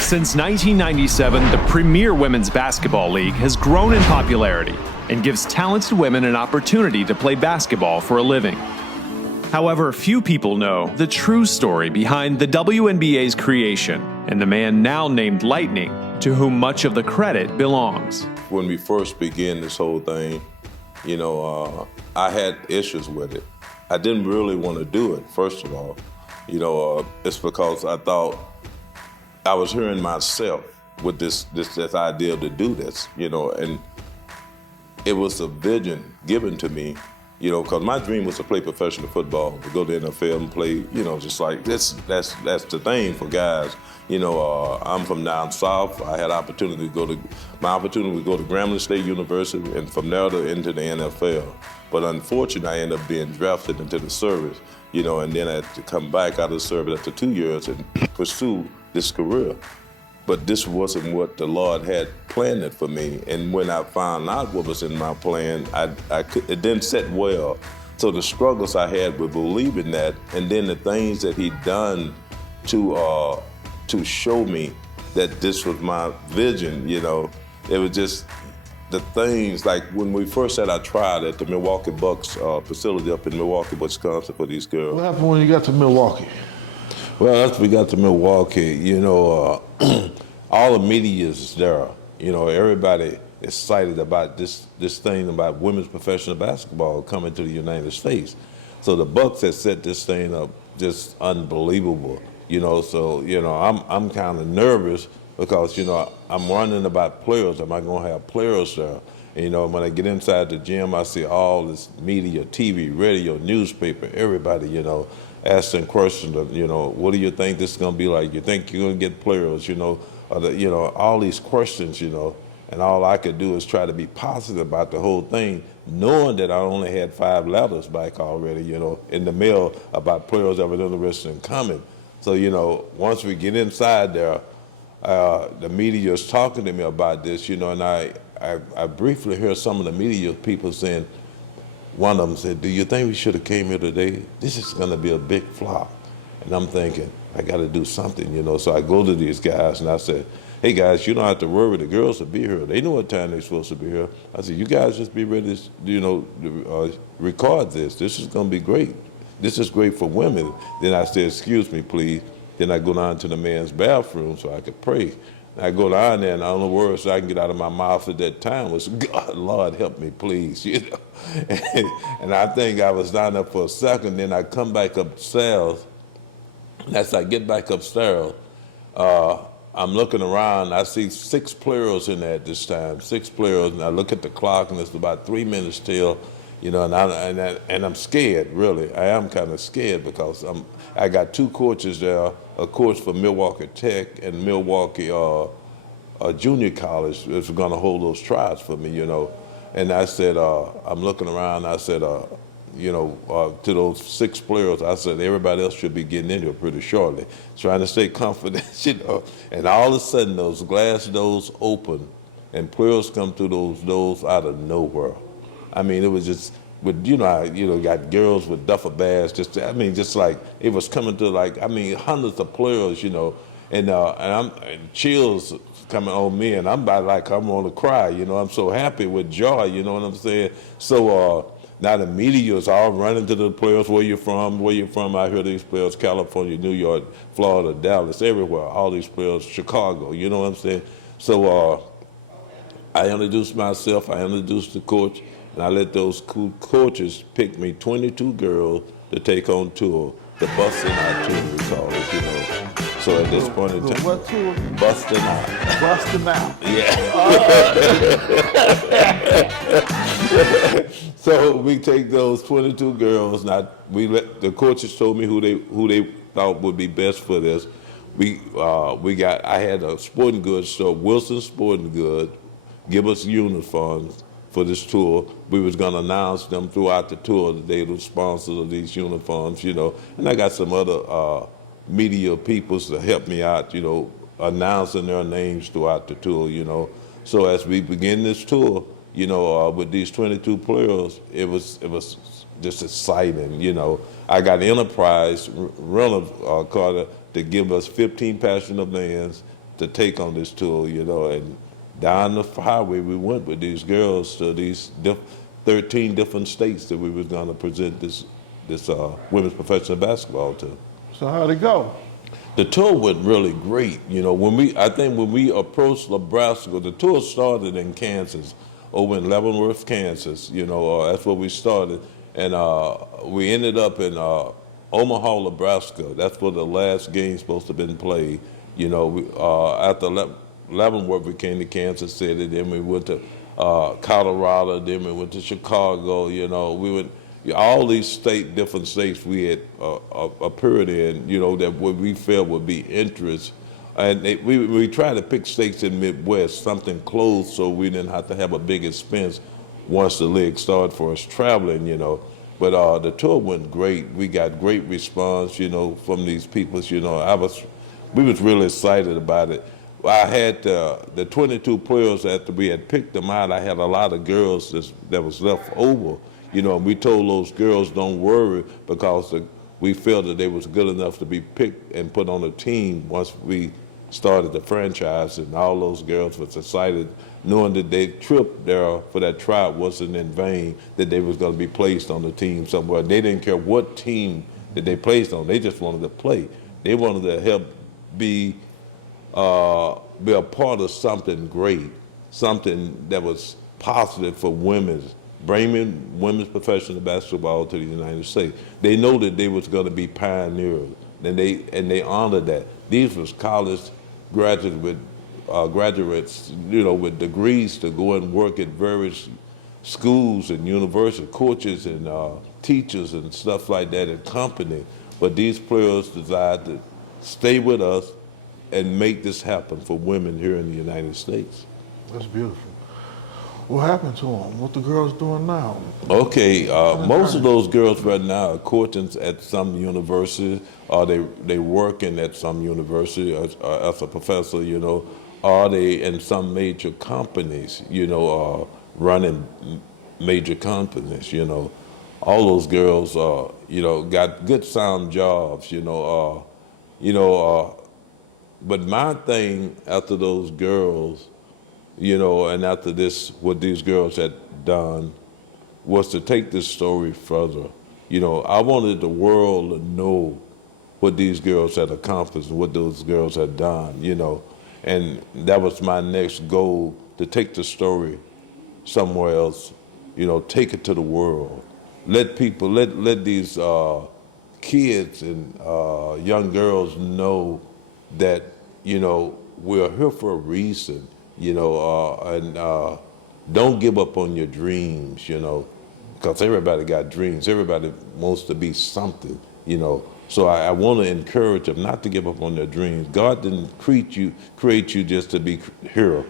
Since 1997, the premier women's basketball league has grown in popularity and gives talented women an opportunity to play basketball for a living. However, few people know the true story behind the WNBA's creation and the man now named Lightning, to whom much of the credit belongs. When we first began this whole thing, I had issues with it. I didn't really want to do it, first of all. It's because I thought I was hearing myself with this idea to do this, and it was a vision given to me, because my dream was to play professional football, to go to the NFL and play, just like this. That's the thing for guys. I'm from down south. I had opportunity to go to Grambling State University, and from there into the NFL. But unfortunately, I ended up being drafted into the service, and then I had to come back out of the service after 2 years and pursue this career. But this wasn't what the Lord had planned it for me. And when I found out what was in my plan, it didn't set well. So the struggles I had with believing that, and then the things that He'd done to show me that this was my vision, it was just the things, like when we first had our trial at the Milwaukee Bucks facility up in Milwaukee, Wisconsin for these girls. What happened when you got to Milwaukee? Well, after we got to Milwaukee, all the media is there. Everybody excited about this thing about women's professional basketball coming to the United States. So the Bucks had set this thing up just unbelievable. I'm kind of nervous because, I'm wondering about players. Am I going to have players there? And, when I get inside the gym, I see all this media, TV, radio, newspaper, everybody, asking questions of, what do you think this is going to be like? You think you're going to get players, all these questions, and all I could do is try to be positive about the whole thing, knowing that I only had 5 letters back already, in the mail about players that were interested in coming. So, once we get inside there, the media is talking to me about this, and I briefly heard some of the media people saying, one of them said, do you think we should have came here today? This is going to be a big flop. And I'm thinking, I got to do something, So I go to these guys and I said, hey guys, you don't have to worry, the girls will be here. They know what time they're supposed to be here. I said, you guys just be ready to, record this. This is going to be great. This is great for women. Then I said, excuse me, please. Then I go down to the men's bathroom so I could pray. I go down there, and the only words I can get out of my mouth at that time was, God, Lord, help me, please. And I think I was down there for a second, then I come back upstairs. And as I get back upstairs, I'm looking around. I see 6 players in there at this time, 6 players, and I look at the clock, and it's about 3 minutes till, and I'm scared, really. I am kind of scared because I got 2 coaches there, a coach for Milwaukee Tech and Milwaukee Junior College is going to hold those trials for me, And I said, I'm looking around, I said, to those 6 players, I said, everybody else should be getting in here pretty shortly, trying to stay confident, And all of a sudden, those glass doors open, and players come through those doors out of nowhere. I mean, it was just, with got girls with duffel bags, just like it was coming to hundreds of players, and chills coming on me, and I'm about like I'm gonna cry, I'm so happy with joy, you know what I'm saying? So now the media is all running to the players, where you from? I hear these players, California, New York, Florida, Dallas, everywhere, all these players, Chicago, you know what I'm saying? So I introduced myself, I introduced the coach, and I let those coaches pick me 22 girls to take on tour, the Bustin' Out tour, we call it, So at this point in time, what tour? Bustin' Out. Bustin' Out. Yeah. So we take those 22 girls. Now the coaches told me who they thought would be best for this. I had a sporting goods store, Wilson Sporting Goods, give us uniforms for this tour. We was gonna announce them throughout the tour that they were sponsors of these uniforms, And I got some other media people to help me out, announcing their names throughout the tour, So as we begin this tour, with these 22 players, it was just exciting. I got Enterprise rental Carter to give us 15 passenger vans to take on this tour. And down the highway we went with these girls to these 13 different states that we was going to present this women's professional basketball to. So how'd it go? The tour went really great. I think when we approached Nebraska, the tour started in Kansas, over in Leavenworth, Kansas. That's where we started, and we ended up in Omaha, Nebraska. That's where the last game's supposed to have been played. After Leavenworth, we came to Kansas City. Then we went to Colorado. Then we went to Chicago. We went. All these different states we had appeared in, that what we felt would be interest. And we tried to pick states in the Midwest, something close so we didn't have to have a big expense once the league started for us traveling, But the tour went great. We got great response, from these people. We was really excited about it. I had the 22 players after we had picked them out. I had a lot of girls that was left over. And we told those girls don't worry because we felt that they was good enough to be picked and put on a team once we started the franchise, and all those girls was excited knowing that their trip there for that tryout wasn't in vain, that they was going to be placed on the team somewhere. They didn't care what team that they placed on. They just wanted to play. They wanted to help be a part of something great, something that was positive for bringing women's professional basketball to the United States. They know that they was going to be pioneers, and they honored that. These was college graduates with degrees to go and work at various schools and universities, coaches and teachers and stuff like that at company. But these players decided to stay with us and make this happen for women here in the United States. That's beautiful. What happened to them? What the girls doing now? Okay, most of those girls right now are coaching at some university, or they working at some university as a professor, or they in some major companies, running major companies, All those girls, got good sound jobs, but my thing after those girls, and after what these girls had done, was to take this story further. I wanted the world to know what these girls had accomplished, what those girls had done, and that was my next goal, to take the story somewhere else, take it to the world. Let people, let these kids and young girls know that, we're here for a reason. And don't give up on your dreams, because everybody got dreams. Everybody wants to be something, So I want to encourage them not to give up on their dreams. God didn't create you just to be here,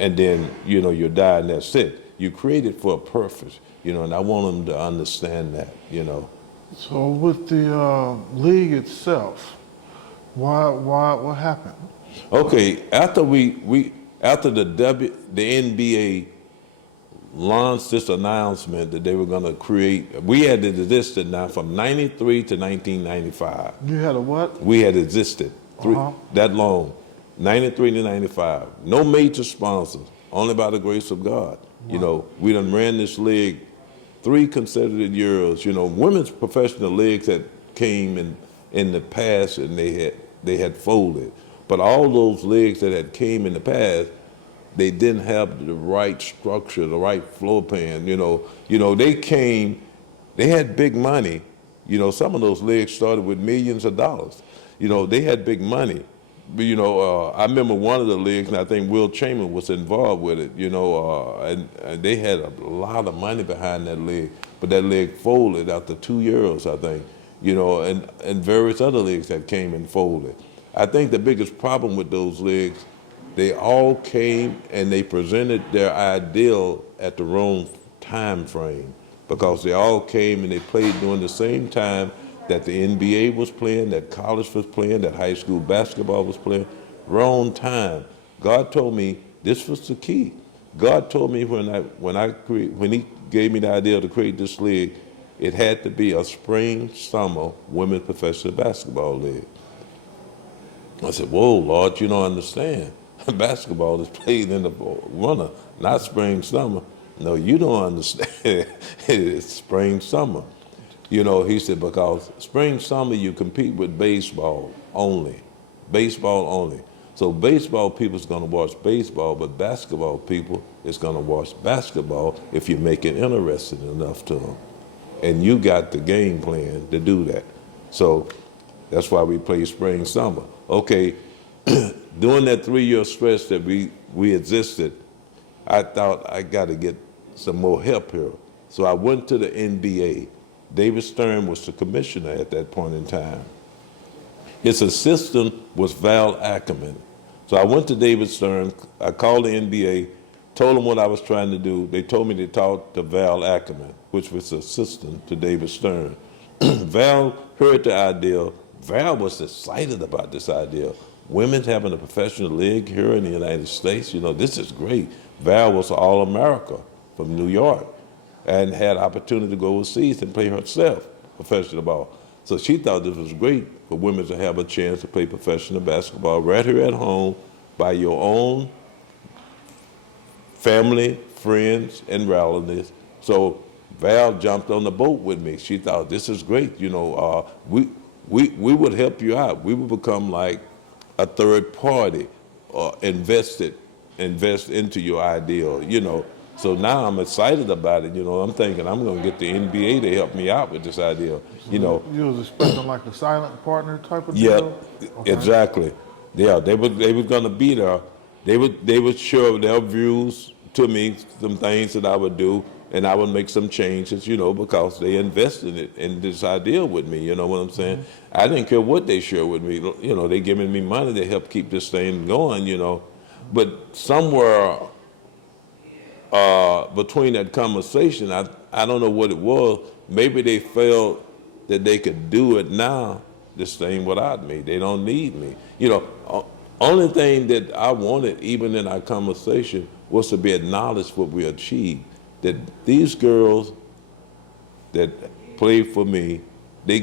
and then, you die and that's it. You created for a purpose, and I want them to understand that, So with the league itself, what happened? Okay, after after the NBA launched this announcement that they were going to create, we had existed now from 93 to 1995. You had a what? We had existed that long, 93 to 95. No major sponsors, only by the grace of God. Wow. We done ran this league 3 consecutive years. Women's professional leagues that came in the past, and they had folded. But all those leagues that had came in the past, they didn't have the right structure, the right floor plan. They came, they had big money. Some of those leagues started with millions of dollars. They had big money. But, I remember one of the leagues, and I think Will Chamberlain was involved with it, and they had a lot of money behind that league. But that league folded after 2 years, I think, and various other leagues that came and folded. I think the biggest problem with those leagues, they all came and they presented their ideal at the wrong time frame, because they all came and they played during the same time that the NBA was playing, that college was playing, that high school basketball was playing. Wrong time. God told me this was the key. God told me when He gave me the idea to create this league, it had to be a spring-summer women's professional basketball league. I said, "Whoa, Lord, you don't understand. Basketball is played in the winter, not spring-summer." No, you don't understand. It's spring-summer. He said, because spring-summer you compete with baseball only. Baseball only. So baseball people is going to watch baseball, but basketball people is going to watch basketball if you make it interesting enough to them. And you got the game plan to do that. So that's why we play spring, summer. Okay, during that 3-year stretch that we existed, I thought I got to get some more help here. So I went to the NBA. David Stern was the commissioner at that point in time. His assistant was Val Ackerman. So I went to David Stern, I called the NBA, told them what I was trying to do. They told me to talk to Val Ackerman, which was assistant to David Stern. Val heard the idea. Val was excited about this idea. Women having a professional league here in the United States, this is great. Val was All-America from New York and had opportunity to go overseas and play herself professional ball. So she thought this was great for women to have a chance to play professional basketball right here at home by your own family, friends, and relatives. So Val jumped on the boat with me. She thought, this is great. We would help you out. We would become like a third party or invest into your ideal, So now I'm excited about it. I'm thinking I'm going to get the NBA to help me out with this idea. You was expecting like a silent partner type of Yeah, deal? Okay. exactly. Yeah, they were going to be there. They would share their views to me, some things that I would do, and I would make some changes, because they invested in this idea with me. You know what I'm saying? Mm-hmm. I didn't care what they shared with me. They giving me money to help keep this thing going. But somewhere between that conversation, I don't know what it was. Maybe they felt that they could do it now, this thing without me. They don't need me. Only thing that I wanted, even in our conversation, was to be acknowledged what we achieved. That these girls that played for me, they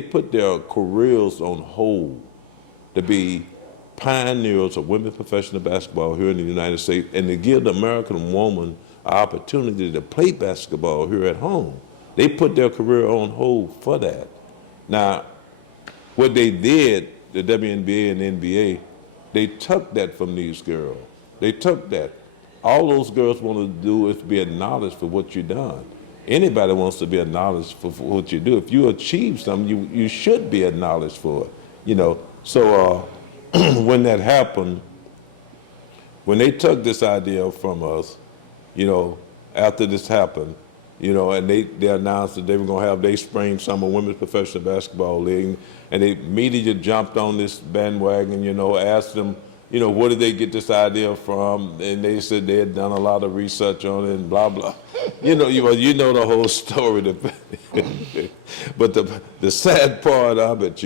put their careers on hold to be pioneers of women's professional basketball here in the United States and to give the American woman an opportunity to play basketball here at home. They put their career on hold for that. Now, what they did, the WNBA and NBA, they took that from these girls. They took that. All those girls want to do is be acknowledged for what you've done. Anybody wants to be acknowledged for what you do. If you achieve something, you should be acknowledged for it. So when that happened, when they took this idea from us, after this happened, and they announced that they were going to have their spring, summer women's professional basketball league, and they immediately jumped on this bandwagon, asked them, where did they get this idea from? And they said they had done a lot of research on it and blah, blah. You know the whole story. But the sad part of it,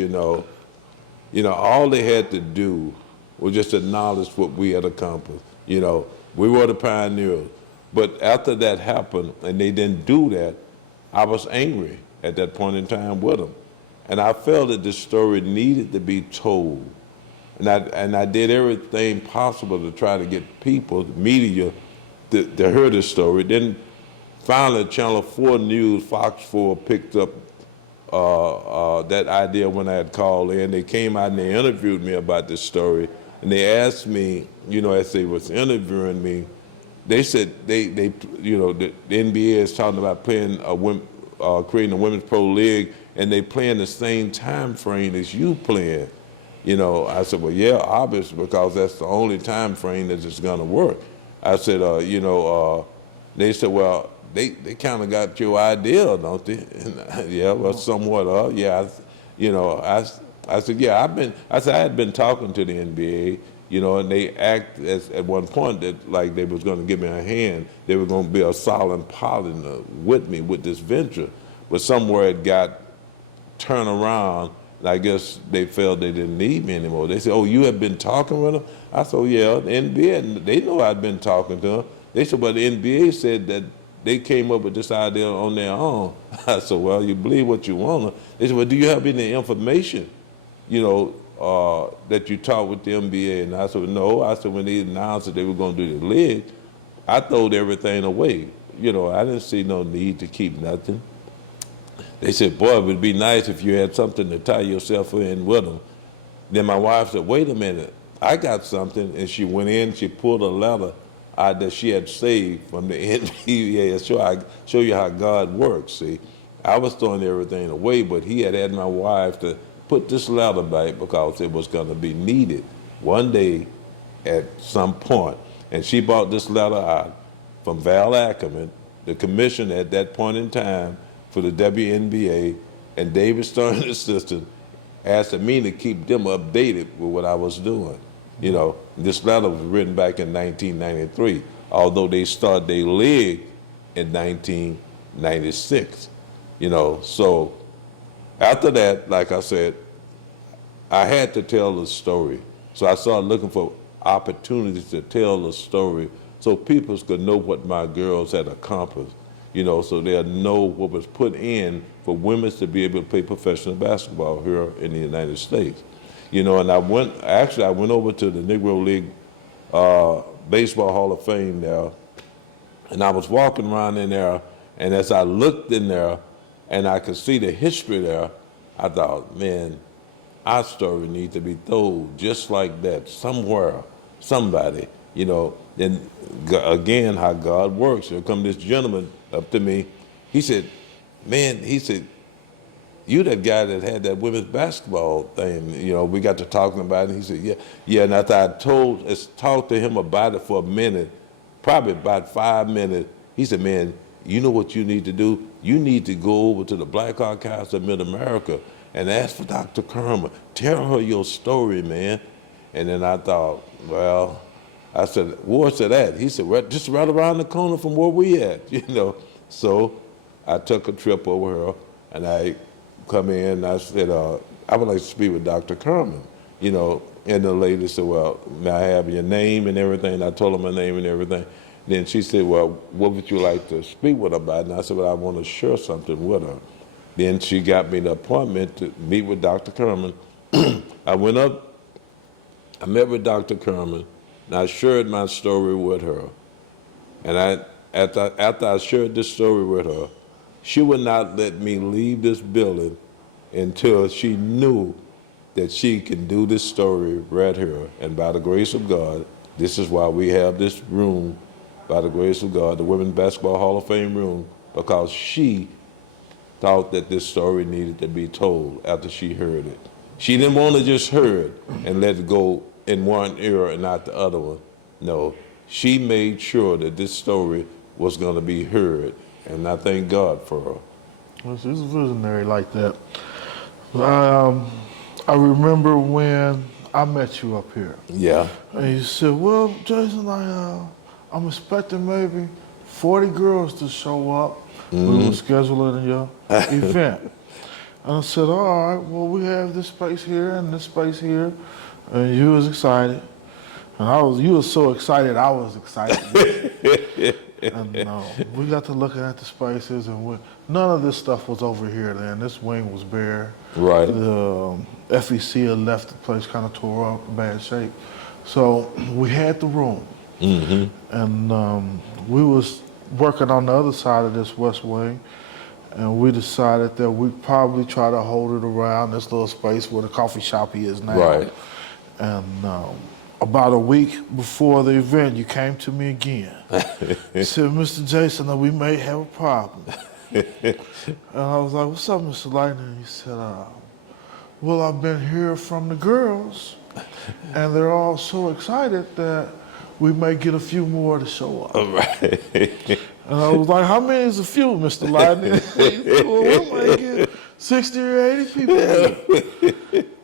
all they had to do was just acknowledge what we had accomplished. We were the pioneers. But after that happened and they didn't do that, I was angry at that point in time with them. And I felt that this story needed to be told. And I did everything possible to try to get people, the media, to hear this story. Then finally, Channel 4 News, Fox 4 picked up that idea when I had called in. They came out and they interviewed me about this story. And they asked me, as they was interviewing me, they said the NBA is talking about playing creating a women's pro league, and they playing the same time frame as you playing. I said, well, yeah, obviously, because that's the only time frame that it's going to work. I said, they said, well, they kind of got your idea, don't they? And, yeah, well, somewhat, yeah. I said, yeah, I had been talking to the NBA, and they act as at one point that like they was going to give me a hand. They were going to be a solid partner with me with this venture. But somewhere it got turned around And I guess they felt they didn't need me anymore. They said, "Oh, you have been talking with them?" I said, "Oh, yeah, the NBA, they know I've been talking to them." They said, "But the NBA said that they came up with this idea on their own." I said, "Well, you believe what you want." They said, "Well, do you have any information, that you talked with the NBA?" And I said, "No." I said, "When they announced that they were going to do the league, I throwed everything away. I didn't see no need to keep nothing." They said, "Boy, it would be nice if you had something to tie yourself in with them." Then my wife said, "Wait a minute, I got something." And she went in, she pulled a letter out that she had saved from the NBA. Show you how God works, see. I was throwing everything away, but he had my wife to put this letter back because it was going to be needed one day at some point. And she brought this letter out from Val Ackerman, the commissioner at that point in time for the WNBA, and David Stern, assistant, asked me to keep them updated with what I was doing. This letter was written back in 1993, although they started their league in 1996. So after that, like I said, I had to tell the story. So I started looking for opportunities to tell the story so people could know what my girls had accomplished, so they'll know what was put in for women to be able to play professional basketball here in the United States. And I went over to the Negro League Baseball Hall of Fame there, and I was walking around in there, and as I looked in there and I could see the history there, I thought, man, our story needs to be told just like that somewhere, somebody, And again, how God works. Here come this gentleman up to me. He said, "Man," he said, "you that guy that had that women's basketball thing." We got to talking about it. He said, yeah. And after I talked to him about it for a minute, probably about 5 minutes, he said, "Man, you know what you need to do? You need to go over to the Black Archives of Mid-America and ask for Dr. Kermer. Tell her your story, man." And then I thought, well, I said, "Where's it at?" He said, "Just right around the corner from where we at," So I took a trip over here, and I come in, and I said, "I would like to speak with Dr. Kerman," and the lady said, "Well, may I have your name and everything?" I told her my name and everything. Then she said, "Well, what would you like to speak with her about?" And I said, "Well, I want to share something with her." Then she got me the appointment to meet with Dr. Kerman. I went up, I met with Dr. Kerman, and I shared my story with her. And after I shared this story with her, she would not let me leave this building until she knew that she can do this story right here. And by the grace of God, this is why we have this room, by the grace of God, the Women's Basketball Hall of Fame room, because she thought that this story needed to be told after she heard it. She didn't want to just hear it and let it go in one ear and not the other one. No, she made sure that this story was going to be heard, and I thank God for her. Well, she's a visionary like that. I remember when I met you up here. Yeah. And you said, "Well, Jason, I'm expecting maybe 40 girls to show up. We were scheduling your event." And I said, "All right, well, we have this space here and this space here." And you was excited. And you were so excited, I was excited. And we got to looking at the spaces, and none of this stuff was over here then. This wing was bare. Right. The FEC had left the place kind of tore up, in bad shape. So we had the room. And we was working on the other side of this west wing, and we decided that we'd probably try to hold it around this little space where the coffee shop is now. Right. And about a week before the event, you came to me again. You said, "Mr. Jason, we may have a problem." And I was like, "What's up, Mr. Lightning?" He said, "Well, I've been hearing from the girls, and they're all so excited that we may get a few more to show up." All right. And I was like, "How many is a few, Mr. Lightning?" He said, "Well, we might get 60 or 80 people here."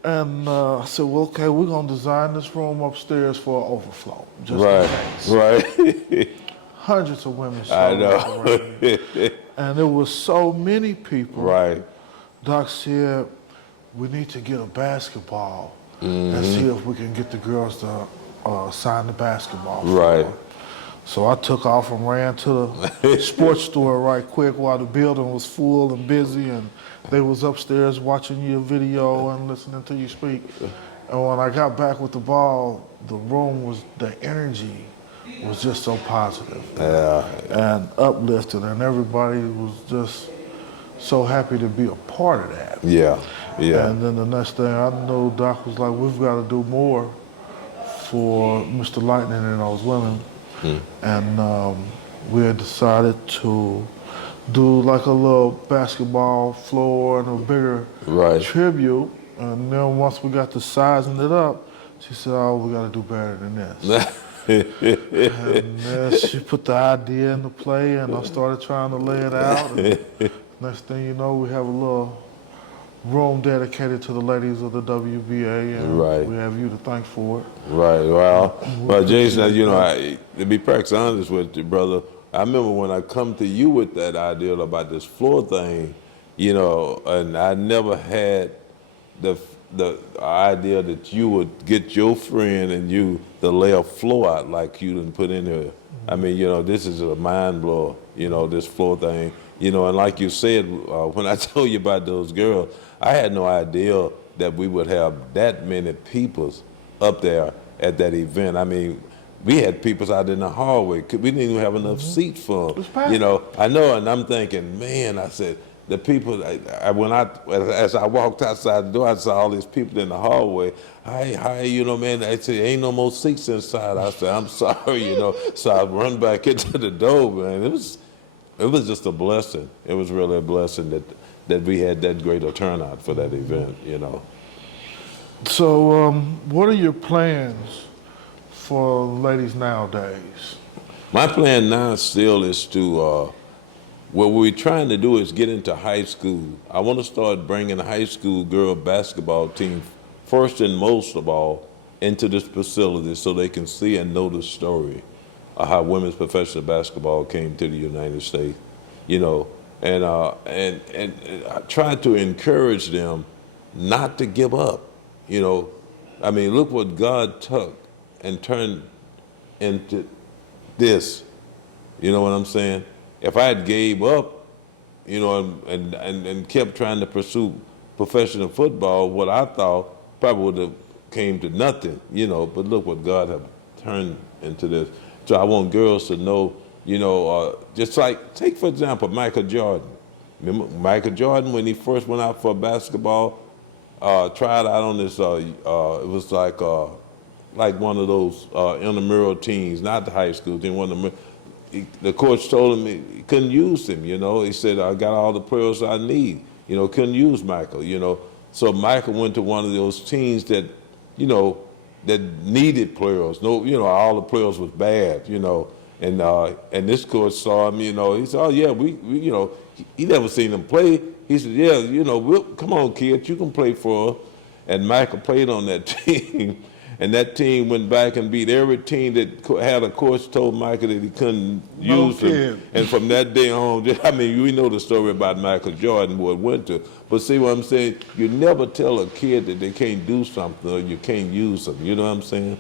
And I said, "Well, okay, we're going to design this room upstairs for an overflow. Just in case." Right. Hundreds of women showed I know. up around me. And there was so many people. Right. Doc said, we need to get a basketball and see if we can get the girls to sign the basketball. Right. So I took off and ran to the sports store right quick while the building was full and busy, and they was upstairs watching your video and listening to you speak. And when I got back with the ball, the energy was just so positive and uplifting, and everybody was just so happy to be a part of that. Yeah. And then the next thing I know, Doc was like, we've got to do more for Mr. Lightning and those women. And we had decided to do like a little basketball floor and a bigger tribute. And then once we got to sizing it up, she said, oh, we got to do better than this. And then she put the idea into play, and I started trying to lay it out. And next thing you know, we have a little room dedicated to the ladies of the WNBA, and we have you to thank for it. Right. Well, Jason, you know, to be practically honest with you, brother, I remember when I come to you with that idea about this floor thing, you know, and I never had the idea that you would get your friend and you to lay a floor out like you done put in here. I mean, you know, this is a mind blower, you know, this floor thing. You know, and like you said, when I told you about those girls, I had no idea that we would have that many people up there at that event. I mean, we had people out in the hallway. We didn't even have enough seats for them. You know, I know, and I'm thinking, man, I said, the people, as I walked outside the door, I saw all these people in the hallway. Hi, you know, man, they said, ain't no more seats inside. I said, I'm sorry, you know. So I run back into the door, man. It was just a blessing. It was really a blessing that we had that great a turnout for that event, you know. So what are your plans for ladies nowadays? My plan now still is to, what we're trying to do is get into high school. I want to start bringing the high school girl basketball team first and most of all into this facility so they can see and know the story of how women's professional basketball came to the United States, you know, and I try to encourage them not to give up, you know. I mean, look what God took and turned into this, you know what I'm saying? If I had gave up, you know, and kept trying to pursue professional football, what I thought probably would have came to nothing, you know, but look what God have turned into this. So I want girls to know, you know, just like, take for example, Michael Jordan. Remember Michael Jordan, when he first went out for basketball, tried out on this, it was like one of those intramural teams, not the high school team, one of them. The coach told him he couldn't use him, you know. He said, I got all the players I need. You know, couldn't use Michael, you know. So Michael went to one of those teams that, you know, that needed players. No, you know, all the players was bad, you know. And this coach saw him, you know. He said, oh, yeah, we you know, he never seen him play. He said, yeah, you know, come on, kid, you can play for us. And Michael played on that team. And that team went back and beat every team that had a coach told Michael that he couldn't use him. And from that day on, I mean, we know the story about Michael Jordan, what went to. But see what I'm saying? You never tell a kid that they can't do something or you can't use them. You know what I'm saying?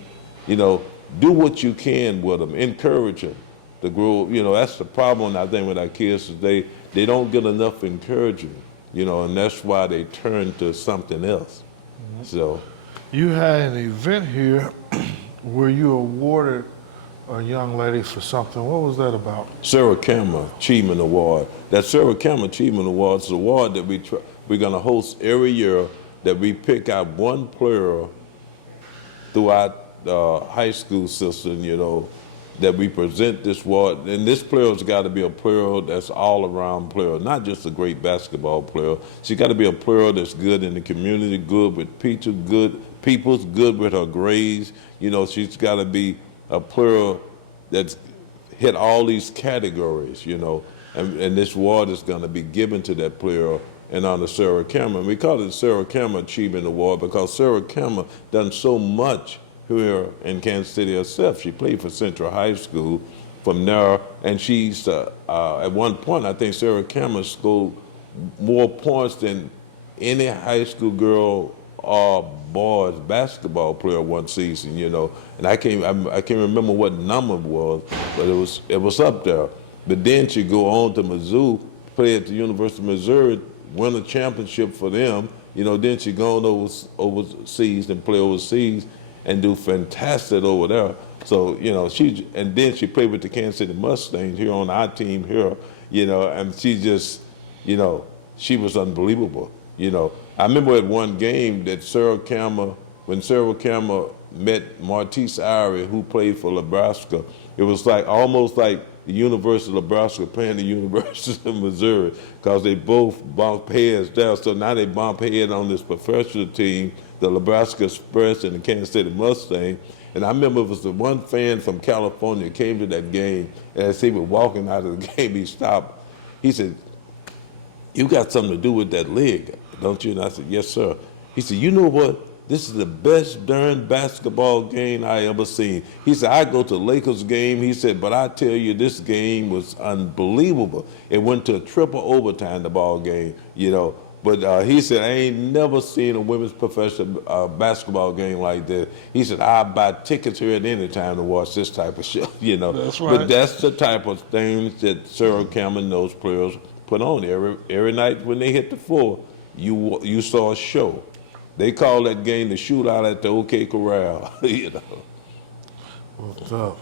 You know, do what you can with them. Encourage them to grow. You know, that's the problem, I think, with our kids today. They don't get enough encouragement, you know, and that's why they turn to something else. So. You had an event here where you awarded a young lady for something. What was that about? Sarah Cameron Achievement Award. That Sarah Cameron Achievement Award is an award that we're going to host every year, that we pick out one player throughout the high school system, you know, that we present this award. And this player's got to be a player that's all-around player, not just a great basketball player. She's got to be a player that's good in the community, good with people's good with her grades. You know, she's got to be a player that's hit all these categories, you know. And this award is going to be given to that player in honor of Sarah Cameron. We call it the Sarah Cameron Achievement Award because Sarah Cameron done so much here in Kansas City herself. She played for Central High School from there, and she's, at one point, I think Sarah Cameron scored more points than any high school girl or boys basketball player one season, you know. And I can't remember what number it was, but it was up there. But then she go on to Mizzou, play at the University of Missouri, win a championship for them. You know, then she go on overseas and play overseas and do fantastic over there. So, you know, and then she played with the Kansas City Mustangs here on our team here, you know, and she just, you know, she was unbelievable, you know. I remember at one game that when Sarah Campbell met Martise Irie, who played for Nebraska, it was like almost like the University of Nebraska playing the University of Missouri, because they both bumped heads down. So now they bump heads on this professional team, the Nebraska Express and the Kansas City Mustang. And I remember it was the one fan from California came to that game, and as he was walking out of the game, he stopped. He said, "You got something to do with that leg, don't you?" And I said, "Yes, sir." He said, "You know what? This is the best darn basketball game I ever seen." He said, "I go to Lakers game." He said, "But I tell you, this game was unbelievable. It went to a triple overtime, the ball game, you know." But he said, "I ain't never seen a women's professional basketball game like this." He said, "I'll buy tickets here at any time to watch this type of show," you know. That's right. But that's the type of things that Sarah Cameron and those players put on every night when they hit the floor. You saw a show. They call that game the shootout at the OK Corral, you know. Well, tough.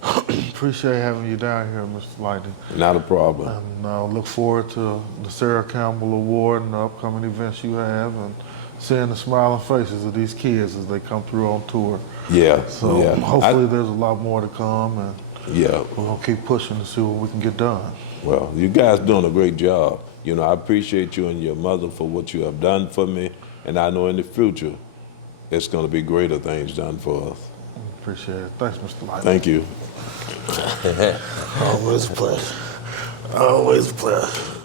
Appreciate having you down here, Mr. Lightning. Not a problem. And look forward to the Sarah Campbell Award and the upcoming events you have, and seeing the smiling faces of these kids as they come through on tour. Yeah. So yeah. hopefully there's a lot more to come, and yeah, we're gonna keep pushing to see what we can get done. Well, you guys doing a great job. You know, I appreciate you and your mother for what you have done for me, and I know in the future it's going to be greater things done for us. Appreciate it. Thanks, Mr. Lightning. Thank you. Always a pleasure. Always a pleasure.